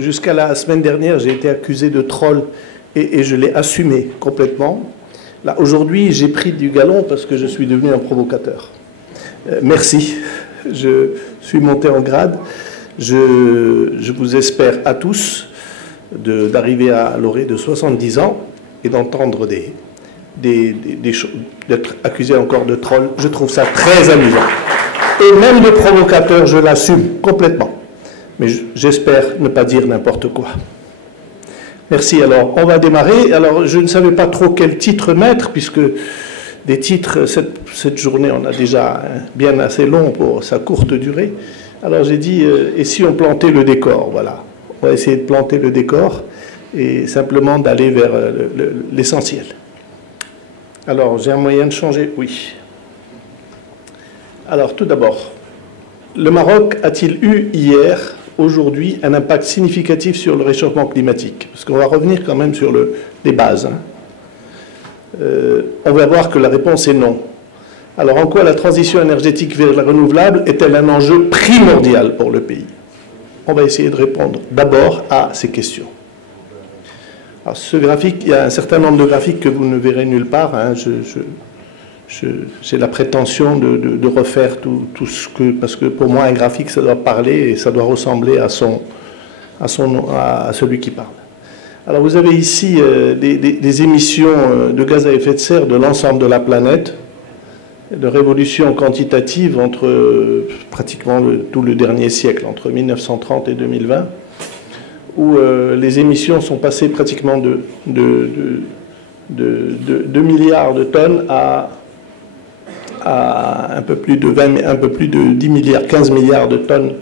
Jusqu'à la semaine dernière, j'ai été accusé de troll et je l'ai assumé complètement. Là, aujourd'hui, j'ai pris du galon parce que je suis devenu un provocateur. Merci. Je suis monté en grade. Je vous espère à tous d'arriver à l'orée de 70 ans et d'entendre des choses, d'être accusé encore de troll. Je trouve ça très amusant. Et même de provocateur, je l'assume complètement. Mais j'espère ne pas dire n'importe quoi. Merci. Alors, on va démarrer. Alors, je ne savais pas trop quel titre mettre, puisque des titres, cette journée, on a déjà bien assez long pour sa courte durée. Alors, j'ai dit, et si on plantait le décor? Voilà. On va essayer de planter le décor et simplement d'aller vers l'essentiel. Alors, j'ai un moyen de changer? Oui. Alors, tout d'abord, le Maroc a-t-il eu hier, aujourd'hui, un impact significatif sur le réchauffement climatique? Parce qu'on va revenir quand même sur les bases. On va voir que la réponse est non. Alors, en quoi la transition énergétique vers la renouvelable est-elle un enjeu primordial pour le pays? On va essayer de répondre d'abord à ces questions. Alors, ce graphique, il y a un certain nombre de graphiques que vous ne verrez nulle part. Hein. J'ai la prétention de refaire tout ce que... Parce que pour moi, un graphique, ça doit parler et ça doit ressembler à celui qui parle. Alors, vous avez ici des émissions de gaz à effet de serre de l'ensemble de la planète, de révolution quantitative entre pratiquement tout le dernier siècle, entre 1930 et 2020, où les émissions sont passées pratiquement de 2 milliards de tonnes à un peu plus de 10 milliards, 15 milliards de tonnes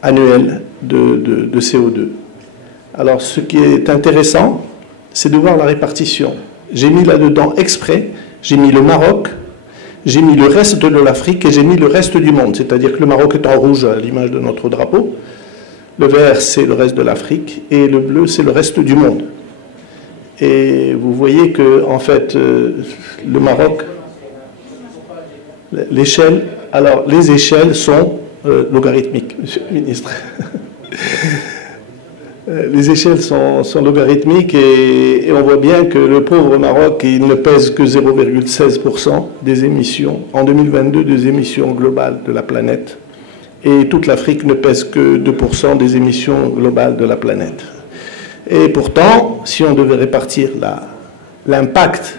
annuelles de CO2. Alors, ce qui est intéressant, c'est de voir la répartition. J'ai mis là-dedans exprès, j'ai mis le Maroc, j'ai mis le reste de l'Afrique et j'ai mis le reste du monde. C'est-à-dire que le Maroc est en rouge à l'image de notre drapeau, le vert, c'est le reste de l'Afrique, et le bleu, c'est le reste du monde. Et vous voyez que, en fait, le Maroc, l'échelle, alors les échelles sont logarithmiques, Monsieur le ministre. Les échelles sont logarithmiques et on voit bien que le pauvre Maroc, il ne pèse que 0,16% des émissions, en 2022, des émissions globales de la planète. Et toute l'Afrique ne pèse que 2% des émissions globales de la planète. Et pourtant, si on devait répartir l'impact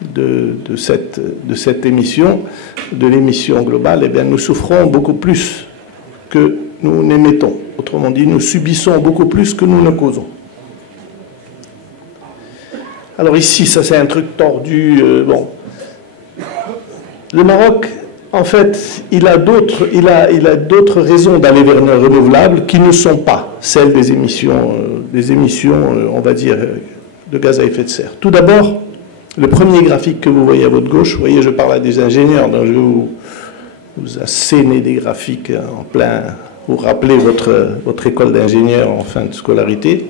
de cette émission, de l'émission globale, eh bien, nous souffrons beaucoup plus que nous n'émettons. Autrement dit, nous subissons beaucoup plus que nous ne causons. Alors ici, ça c'est un truc tordu. Bon. Le Maroc, en fait, il a d'autres raisons d'aller vers le renouvelable qui ne sont pas celles des émissions, on va dire, de gaz à effet de serre. Tout d'abord, le premier graphique que vous voyez à votre gauche, vous voyez, je parle à des ingénieurs, donc je vous asséner des graphiques en plein, vous rappelez votre école d'ingénieur en fin de scolarité.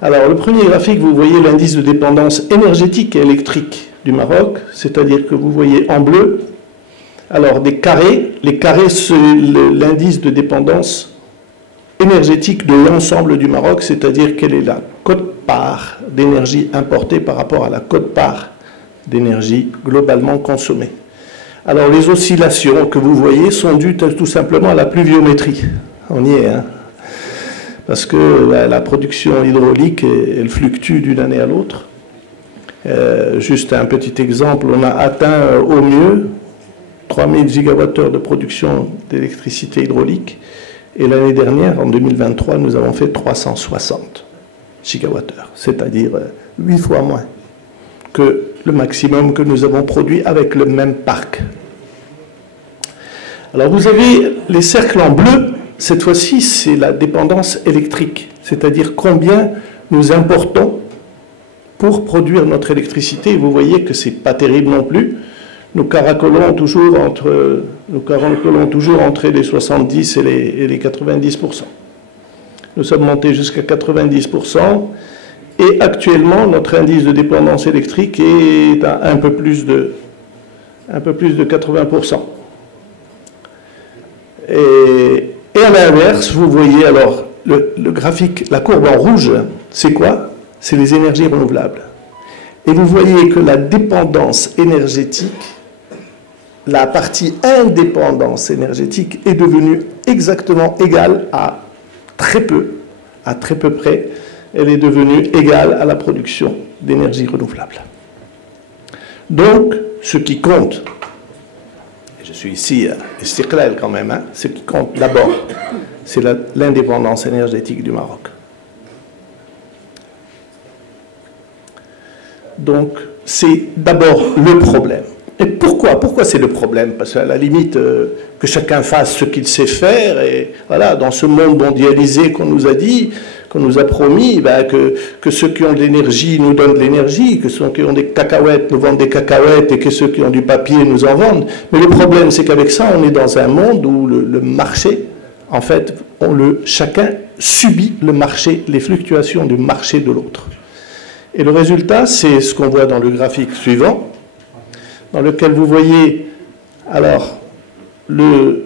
Alors, le premier graphique, vous voyez l'indice de dépendance énergétique et électrique du Maroc, c'est-à-dire que vous voyez en bleu, alors des carrés, les carrés, c'est l'indice de dépendance énergétique de l'ensemble du Maroc, c'est-à-dire quelle est la quote-part d'énergie importée par rapport à la quote-part d'énergie globalement consommée. Alors les oscillations que vous voyez sont dues tout simplement à la pluviométrie. On y est, hein, parce que la production hydraulique, elle fluctue d'une année à l'autre. Juste un petit exemple, on a atteint au mieux 3000 gigawattheures de production d'électricité hydraulique. Et l'année dernière, en 2023, nous avons fait 360 gigawattheures, c'est-à-dire 8 fois moins que le maximum que nous avons produit avec le même parc. Alors vous avez les cercles en bleu, cette fois-ci c'est la dépendance électrique, c'est-à-dire combien nous importons pour produire notre électricité. Vous voyez que ce n'est pas terrible non plus. Nous caracolons toujours entre les 70 et les 90%. Nous sommes montés jusqu'à 90%. Et actuellement, notre indice de dépendance électrique est à un peu plus de 80%. Et Et à l'inverse, vous voyez alors le graphique, la courbe en rouge, c'est quoi? C'est les énergies renouvelables. Et vous voyez que la dépendance énergétique, la partie indépendance énergétique est devenue exactement égale à très peu près, elle est devenue égale à la production d'énergie renouvelable. Donc, ce qui compte, et je suis ici istiqlal quand même, hein, ce qui compte d'abord, c'est l'indépendance énergétique du Maroc. Donc, c'est d'abord le problème. Et pourquoi? Pourquoi c'est le problème? Parce qu'à la limite, que chacun fasse ce qu'il sait faire, et voilà, dans ce monde mondialisé qu'on nous a dit, qu'on nous a promis, ben, que ceux qui ont de l'énergie nous donnent de l'énergie, que ceux qui ont des cacahuètes nous vendent des cacahuètes, et que ceux qui ont du papier nous en vendent. Mais le problème, c'est qu'avec ça, on est dans un monde où le marché, en fait, chacun subit le marché, les fluctuations du marché de l'autre. Et le résultat, c'est ce qu'on voit dans le graphique suivant, dans lequel vous voyez alors le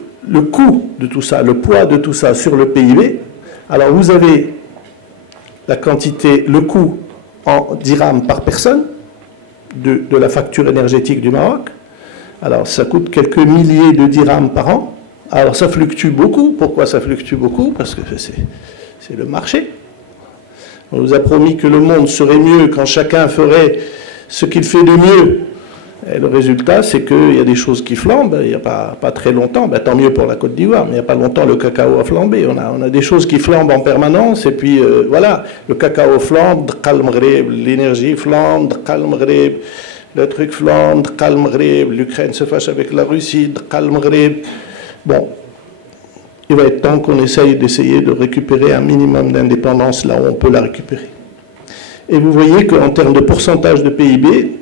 coût de tout ça, le poids de tout ça sur le PIB. Alors vous avez la quantité, le coût en dirhams par personne de la facture énergétique du Maroc. Alors ça coûte quelques milliers de dirhams par an. Alors ça fluctue beaucoup. Pourquoi ça fluctue beaucoup? Parce que c'est le marché. On nous a promis que le monde serait mieux quand chacun ferait ce qu'il fait de mieux. Et le résultat, c'est qu'il y a des choses qui flambent. Il n'y a pas très longtemps, ben, tant mieux pour la Côte d'Ivoire, mais il n'y a pas longtemps, le cacao a flambé. On a des choses qui flambent en permanence, et puis voilà, le cacao flambe, l'énergie flambe, le truc flambe, l'Ukraine se fâche avec la Russie, bon, il va être temps qu'on essaye de récupérer un minimum d'indépendance là où on peut la récupérer. Et vous voyez qu'en termes de pourcentage de PIB,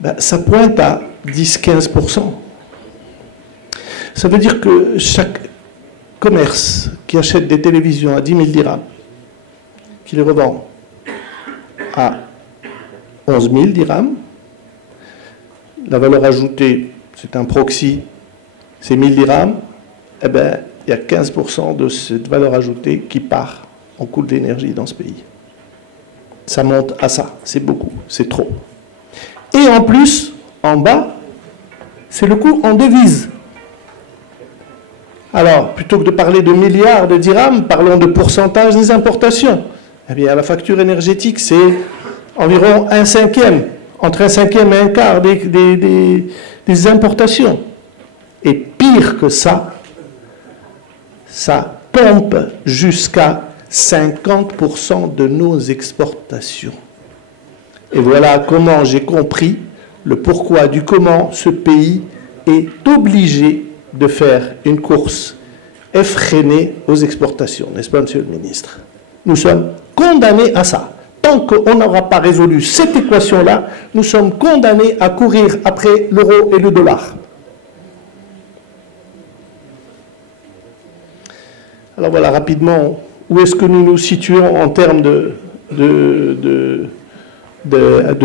ben, ça pointe à 10-15%. Ça veut dire que chaque commerce qui achète des télévisions à 10 000 dirhams, qui les revend à 11 000 dirhams, la valeur ajoutée, c'est un proxy, c'est 1000 dirhams, eh bien, il y a 15% de cette valeur ajoutée qui part en coût d'énergie dans ce pays. Ça monte à ça, c'est beaucoup, c'est trop. Et en plus, en bas, c'est le coût en devises. Alors, plutôt que de parler de milliards de dirhams, parlons de pourcentage des importations. Eh bien, la facture énergétique, c'est environ 1/5, entre 1/5 et 1/4 des importations. Et pire que ça pompe jusqu'à 50% de nos exportations. Et voilà comment j'ai compris le pourquoi du comment ce pays est obligé de faire une course effrénée aux exportations, n'est-ce pas, monsieur le ministre? Nous sommes condamnés à ça. Tant qu'on n'aura pas résolu cette équation-là, nous sommes condamnés à courir après l'euro et le dollar. Alors voilà, rapidement, où est-ce que nous nous situons en termes de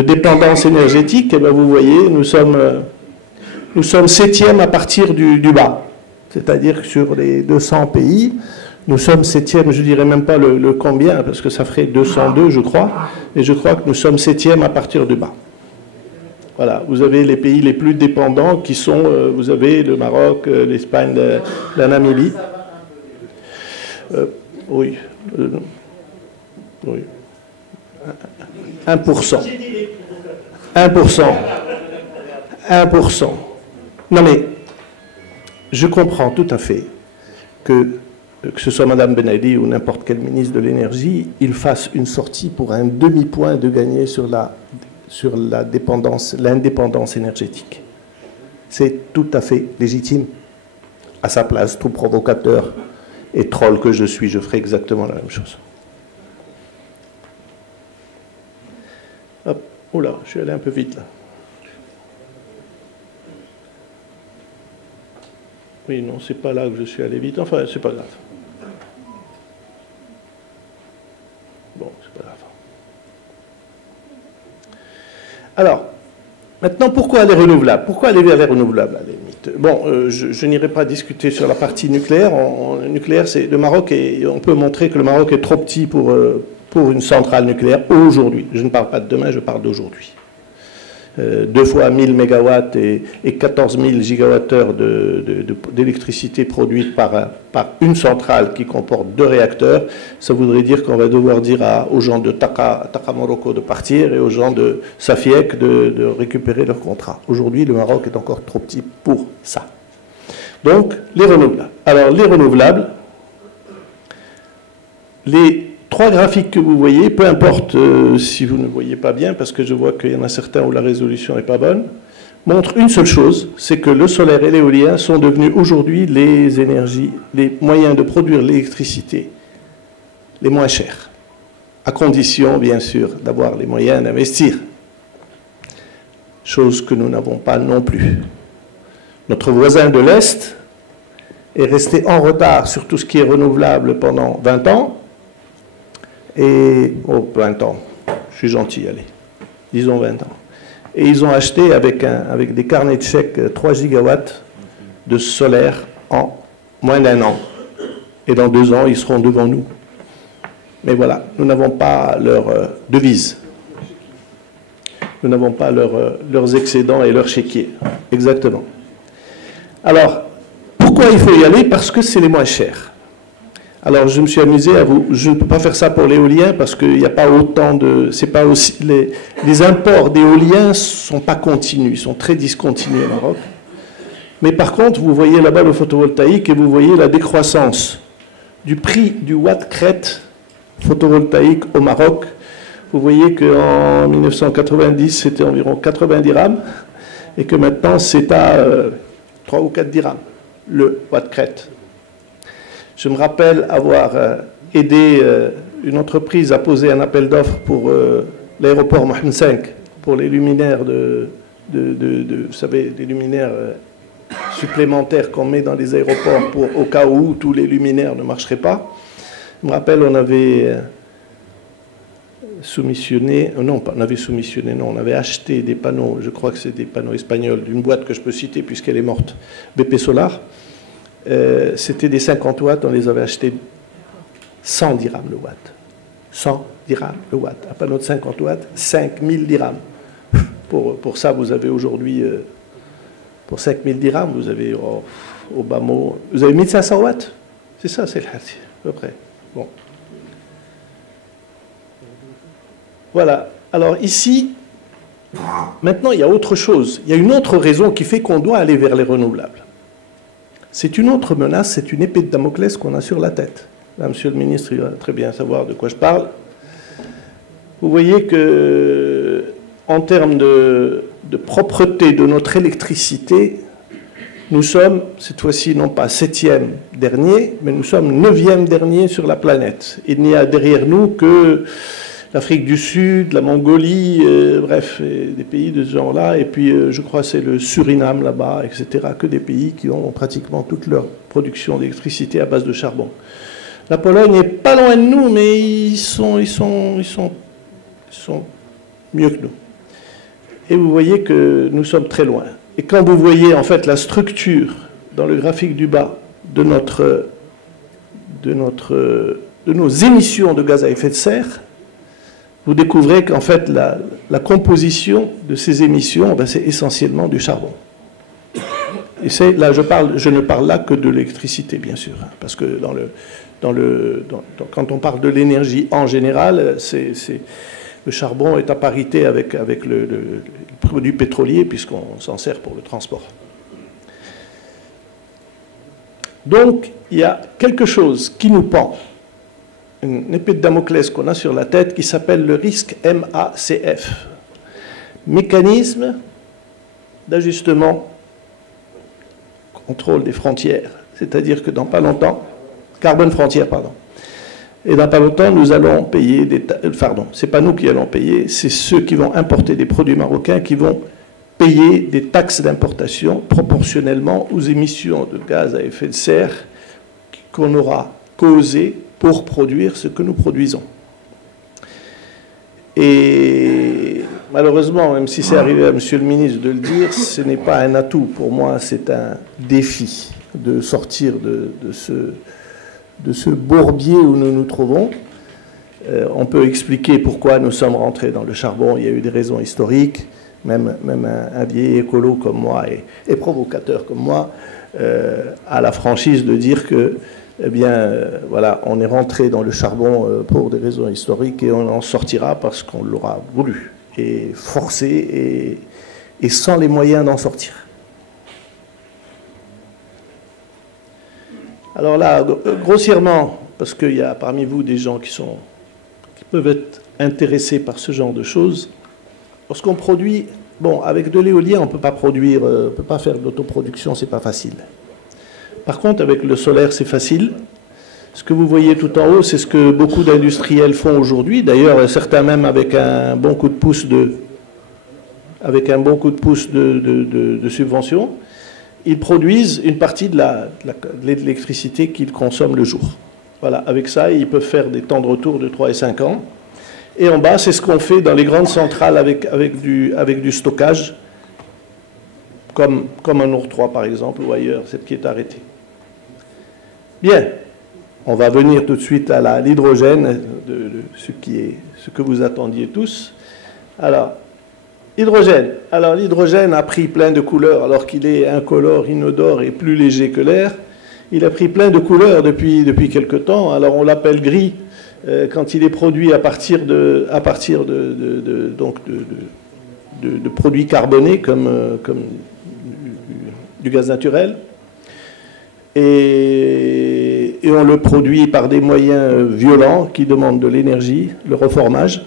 dépendance énergétique? Eh bien, vous voyez, nous sommes 7e à partir du bas. C'est-à-dire que sur les 200 pays, nous sommes 7e, je ne dirais même pas le combien, parce que ça ferait 202, je crois, et je crois que nous sommes 7e à partir du bas. Voilà, vous avez les pays les plus dépendants qui sont, vous avez le Maroc, l'Espagne, la Namibie. Oui. 1%. 1%. Non mais, je comprends tout à fait que ce soit Mme Ben Ali ou n'importe quel ministre de l'énergie, il fasse une sortie pour un demi-point de gagner sur l'indépendance énergétique. C'est tout à fait légitime. À sa place, tout provocateur et troll que je suis, je ferai exactement la même chose. Hop, oula, je suis allé un peu vite là. Oui, non, c'est pas là que je suis allé vite. Enfin, c'est pas grave. Bon, c'est pas grave. Alors, maintenant, pourquoi les renouvelables? Pourquoi aller vers les renouvelables à la limite? Bon, je n'irai pas discuter sur la partie nucléaire. Nucléaire, c'est le Maroc, et on peut montrer que le Maroc est trop petit pour une centrale nucléaire aujourd'hui. Je ne parle pas de demain, je parle d'aujourd'hui. 2 fois 1000 mégawatts et 14 000 gigawattheures d'électricité produite par une centrale qui comporte 2 réacteurs. Ça voudrait dire qu'on va devoir dire aux gens de Taka Morocco de partir et aux gens de Safiek de récupérer leur contrat. Aujourd'hui, le Maroc est encore trop petit pour ça. Donc, les renouvelables. Alors, les renouvelables, les 3 graphiques que vous voyez, peu importe si vous ne voyez pas bien, parce que je vois qu'il y en a certains où la résolution n'est pas bonne, montrent une seule chose, c'est que le solaire et l'éolien sont devenus aujourd'hui les énergies, les moyens de produire l'électricité les moins chers, à condition, bien sûr, d'avoir les moyens d'investir, chose que nous n'avons pas non plus. Notre voisin de l'Est est resté en retard sur tout ce qui est renouvelable pendant 20 ans, et, 20 ans, je suis gentil, allez, disons 20 ans. Et ils ont acheté avec des carnets de chèques 3 gigawatts de solaire en moins d'1 an. Et dans 2 ans, ils seront devant nous. Mais voilà, nous n'avons pas leur devise. Nous n'avons pas leurs excédents et leurs chéquiers. Exactement. Alors, pourquoi il faut y aller? Parce que c'est les moins chers. Alors, je me suis amusé à vous... Je ne peux pas faire ça pour l'éolien parce qu'il n'y a pas autant de... C'est pas aussi... Les imports d'éoliens ne sont pas continus, ils sont très discontinus au Maroc. Mais par contre, vous voyez là-bas le photovoltaïque et vous voyez la décroissance du prix du watt-crête photovoltaïque au Maroc. Vous voyez qu'en 1990, c'était environ 90 dirhams et que maintenant, c'est à 3 ou 4 dirhams, le watt-crête. Je me rappelle avoir aidé une entreprise à poser un appel d'offres pour l'aéroport Mohamed V, pour les luminaires vous savez, les luminaires supplémentaires qu'on met dans les aéroports au cas où tous les luminaires ne marcheraient pas. Je me rappelle, on avait on avait acheté des panneaux, je crois que c'est des panneaux espagnols, d'une boîte que je peux citer puisqu'elle est morte, BP Solar. C'était des 50 watts, on les avait achetés 100 dirhams le watt. 100 dirhams le watt. Un panneau de 50 watts, 5000 dirhams. Pour ça, vous avez aujourd'hui, pour 5000 dirhams, vous avez au bas mot, vous avez 1500 watts. C'est ça, c'est le hati, à peu près. Bon. Voilà. Alors ici, maintenant, il y a autre chose. Il y a une autre raison qui fait qu'on doit aller vers les renouvelables. C'est une autre menace, c'est une épée de Damoclès qu'on a sur la tête. Là, monsieur le ministre, il va très bien savoir de quoi je parle. Vous voyez que, en termes de propreté de notre électricité, nous sommes, cette fois-ci, non pas 7e dernier, mais nous sommes 9e dernier sur la planète. Il n'y a derrière nous que l'Afrique du Sud, la Mongolie, bref, des pays de ce genre-là, et puis je crois que c'est le Suriname là-bas, etc., que des pays qui ont pratiquement toute leur production d'électricité à base de charbon. La Pologne n'est pas loin de nous, mais ils sont mieux que nous. Et vous voyez que nous sommes très loin. Et quand vous voyez en fait la structure dans le graphique du bas de nos émissions de gaz à effet de serre, vous découvrez qu'en fait, la composition de ces émissions, c'est essentiellement du charbon. Et là, je ne parle là que de l'électricité, bien sûr, parce que quand on parle de l'énergie en général, le charbon est à parité avec le produit pétrolier, puisqu'on s'en sert pour le transport. Donc, il y a quelque chose qui nous pend, une épée de Damoclès qu'on a sur la tête qui s'appelle le risque MACF, mécanisme d'ajustement, contrôle des frontières. C'est-à-dire que dans pas longtemps, carbone frontière, pardon. Et dans pas longtemps, nous allons payer pardon, c'est pas nous qui allons payer, c'est ceux qui vont importer des produits marocains qui vont payer des taxes d'importation proportionnellement aux émissions de gaz à effet de serre qu'on aura causées pour produire ce que nous produisons. Et malheureusement, même si c'est arrivé à Monsieur le ministre de le dire, ce n'est pas un atout. Pour moi, c'est un défi de sortir de ce bourbier où nous nous trouvons. On peut expliquer pourquoi nous sommes rentrés dans le charbon. Il y a eu des raisons historiques. Même un vieil écolo comme moi et provocateur comme moi a la franchise de dire que, eh bien, voilà, on est rentré dans le charbon pour des raisons historiques et on en sortira parce qu'on l'aura voulu et forcé et sans les moyens d'en sortir. Alors là, grossièrement, parce qu'il y a parmi vous des gens qui peuvent être intéressés par ce genre de choses, lorsqu'on produit, bon, avec de l'éolien, on ne peut pas produire, on ne peut pas faire de l'autoproduction, c'est pas facile. Par contre, avec le solaire, c'est facile. Ce que vous voyez tout en haut, c'est ce que beaucoup d'industriels font aujourd'hui. D'ailleurs, certains même avec un bon coup de pouce de subvention, ils produisent une partie de l'électricité qu'ils consomment le jour. Voilà, avec ça, ils peuvent faire des temps de retour de 3 et 5 ans. Et en bas, c'est ce qu'on fait dans les grandes centrales avec du stockage, comme un Nour 3 par exemple, ou ailleurs, celle qui est arrêtée. Bien, on va venir tout de suite à l'hydrogène, ce que vous attendiez tous. Alors, hydrogène. Alors, l'hydrogène a pris plein de couleurs, alors qu'il est incolore, inodore et plus léger que l'air. Il a pris plein de couleurs depuis quelque temps. Alors, on l'appelle gris quand il est produit à partir de produits carbonés comme du gaz naturel. Et on le produit par des moyens violents qui demandent de l'énergie, le reformage.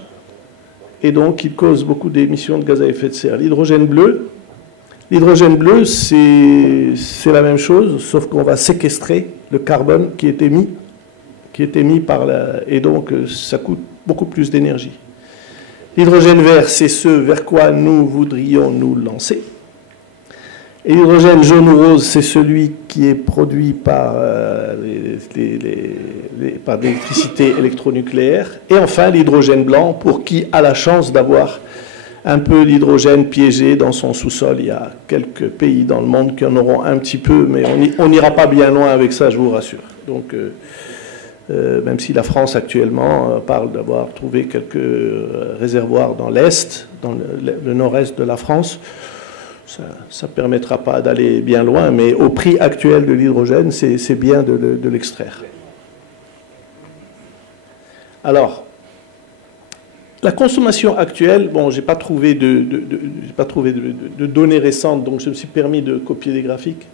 Et donc, il cause beaucoup d'émissions de gaz à effet de serre. L'hydrogène bleu, c'est la même chose, sauf qu'on va séquestrer le carbone qui est émis et donc ça coûte beaucoup plus d'énergie. L'hydrogène vert, c'est ce vers quoi nous voudrions nous lancer. Et l'hydrogène jaune ou rose, c'est celui qui est produit par l'électricité électronucléaire. Et enfin, l'hydrogène blanc, pour qui a la chance d'avoir un peu d'hydrogène piégé dans son sous-sol. Il y a quelques pays dans le monde qui en auront un petit peu, mais on n'ira pas bien loin avec ça, je vous rassure. Donc, même si la France actuellement parle d'avoir trouvé quelques réservoirs dans l'Est, dans le nord-est de la France, ça ne permettra pas d'aller bien loin, mais au prix actuel de l'hydrogène, c'est bien de l'extraire. Alors, la consommation actuelle, bon, je n'ai pas trouvé de données récentes, donc je me suis permis de copier des graphiques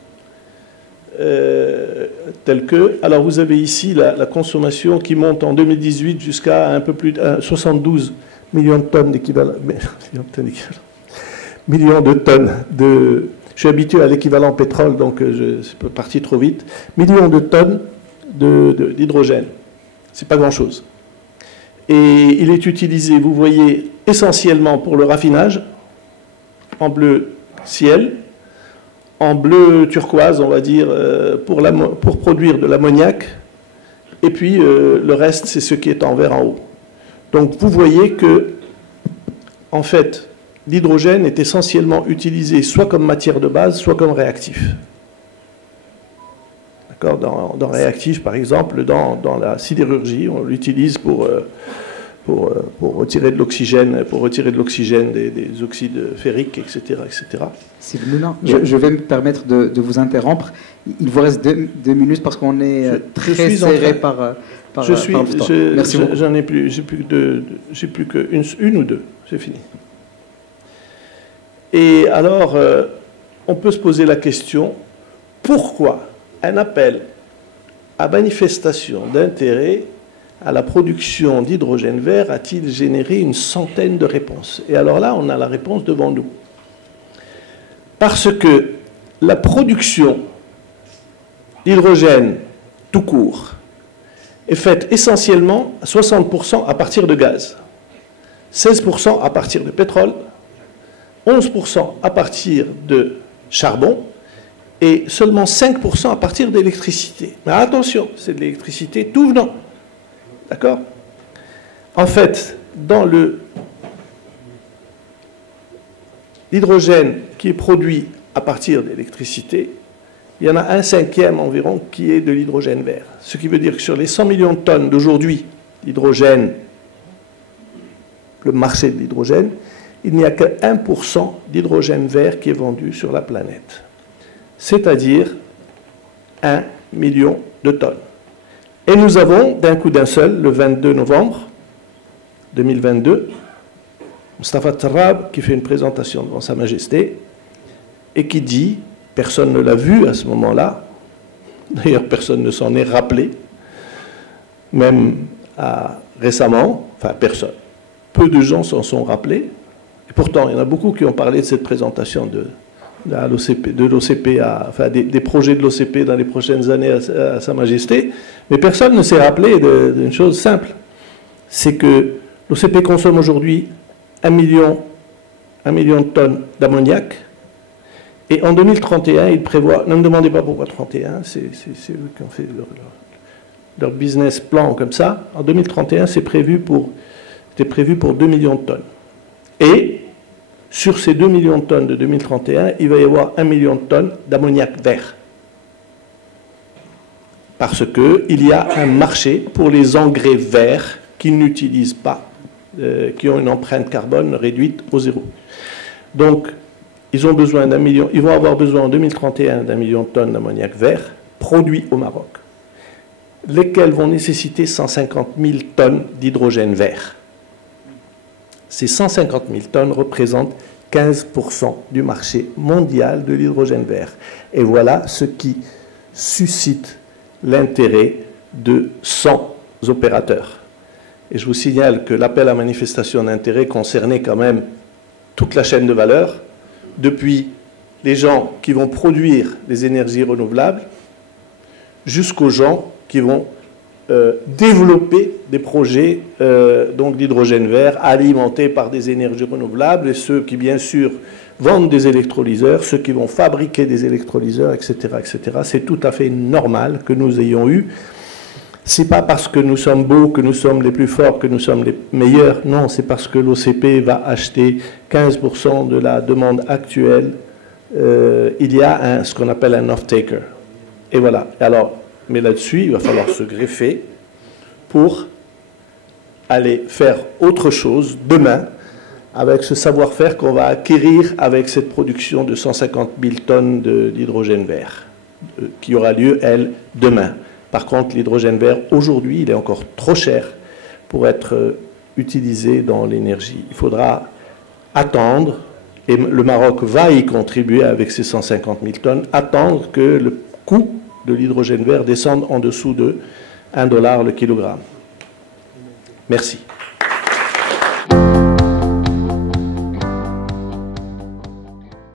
tels que. Alors, vous avez ici la consommation qui monte en 2018 jusqu'à un peu plus de 72 millions de tonnes d'équivalent. Millions de tonnes de... Je suis habitué à l'équivalent pétrole, donc c'est parti trop vite. Millions de tonnes d'hydrogène. C'est pas grand-chose. Et il est utilisé, vous voyez, essentiellement pour le raffinage, en bleu ciel, en bleu turquoise, on va dire, pour produire de l'ammoniac, et puis le reste, c'est ce qui est en vert en haut. Donc vous voyez que, en fait, l'hydrogène est essentiellement utilisé soit comme matière de base, soit comme réactif. D'accord ? Dans réactif, par exemple, dans la sidérurgie, on l'utilise pour retirer de l'oxygène, des oxydes ferriques, etc., etc. Je vais me permettre de vous interrompre. Il vous reste deux minutes parce qu'on est très serré par le temps. Merci beaucoup. J'en ai plus, j'ai plus qu'une ou deux. C'est fini. Et alors, on peut se poser la question, pourquoi un appel à manifestation d'intérêt à la production d'hydrogène vert a-t-il généré une centaine de réponses? Et alors là, on a la réponse devant nous. Parce que la production d'hydrogène tout court est faite essentiellement à 60% à partir de gaz, 16% à partir de pétrole, 11% à partir de charbon et seulement 5% à partir d'électricité. Mais attention, c'est de l'électricité tout venant. D'accord ? En fait, dans l'hydrogène qui est produit à partir d'électricité, il y en a 1/5 environ qui est de l'hydrogène vert. Ce qui veut dire que sur les 100 millions de tonnes d'aujourd'hui, l'hydrogène, le marché de l'hydrogène, il n'y a que 1% d'hydrogène vert qui est vendu sur la planète. C'est-à-dire 1 million de tonnes. Et nous avons, d'un coup d'un seul, le 22 novembre 2022, Moustapha Tarrab qui fait une présentation devant Sa Majesté et qui dit, personne ne l'a vu à ce moment-là, d'ailleurs personne ne s'en est rappelé, même récemment, enfin personne, peu de gens s'en sont rappelés, et pourtant il y en a beaucoup qui ont parlé de cette présentation de l'OCP, enfin des projets de l'OCP dans les prochaines années à Sa Majesté, mais personne ne s'est rappelé d'une chose simple, c'est que l'OCP consomme aujourd'hui 1 million de tonnes d'ammoniac, et en 2031, il prévoit, ne me demandez pas pourquoi 31, c'est eux qui ont fait leur business plan comme ça, en 2031, c'était prévu pour 2 millions de tonnes. Et sur ces 2 millions de tonnes de 2031, il va y avoir 1 million de tonnes d'ammoniac vert. Parce qu'il y a un marché pour les engrais verts qui n'utilisent pas, qui ont une empreinte carbone réduite au zéro. Donc, ils ont besoin d'un million, ils vont avoir besoin en 2031 d'un million de tonnes d'ammoniac vert produits au Maroc, lesquels vont nécessiter 150 000 tonnes d'hydrogène vert. Ces 150 000 tonnes représentent 15% du marché mondial de l'hydrogène vert. Et voilà ce qui suscite l'intérêt de 100 opérateurs. Et je vous signale que l'appel à manifestation d'intérêt concernait quand même toute la chaîne de valeur, depuis les gens qui vont produire les énergies renouvelables jusqu'aux gens qui vont développer des projets d'hydrogène vert alimentés par des énergies renouvelables, et ceux qui, bien sûr, vendent des électrolyseurs, ceux qui vont fabriquer des électrolyseurs, etc., etc. C'est tout à fait normal que nous ayons eu. C'est pas parce que nous sommes beaux, que nous sommes les plus forts, que nous sommes les meilleurs. Non, c'est parce que l'OCP va acheter 15% de la demande actuelle. Il y a ce qu'on appelle un off-taker. Et voilà. Alors, mais là-dessus, il va falloir se greffer pour aller faire autre chose demain avec ce savoir-faire qu'on va acquérir avec cette production de 150 000 tonnes d'hydrogène vert qui aura lieu, elle, demain. Par contre, l'hydrogène vert, aujourd'hui, il est encore trop cher pour être utilisé dans l'énergie. Il faudra attendre, et le Maroc va y contribuer avec ses 150 000 tonnes, attendre que le coût de l'hydrogène vert descende en dessous de $1 le kilogramme. Merci.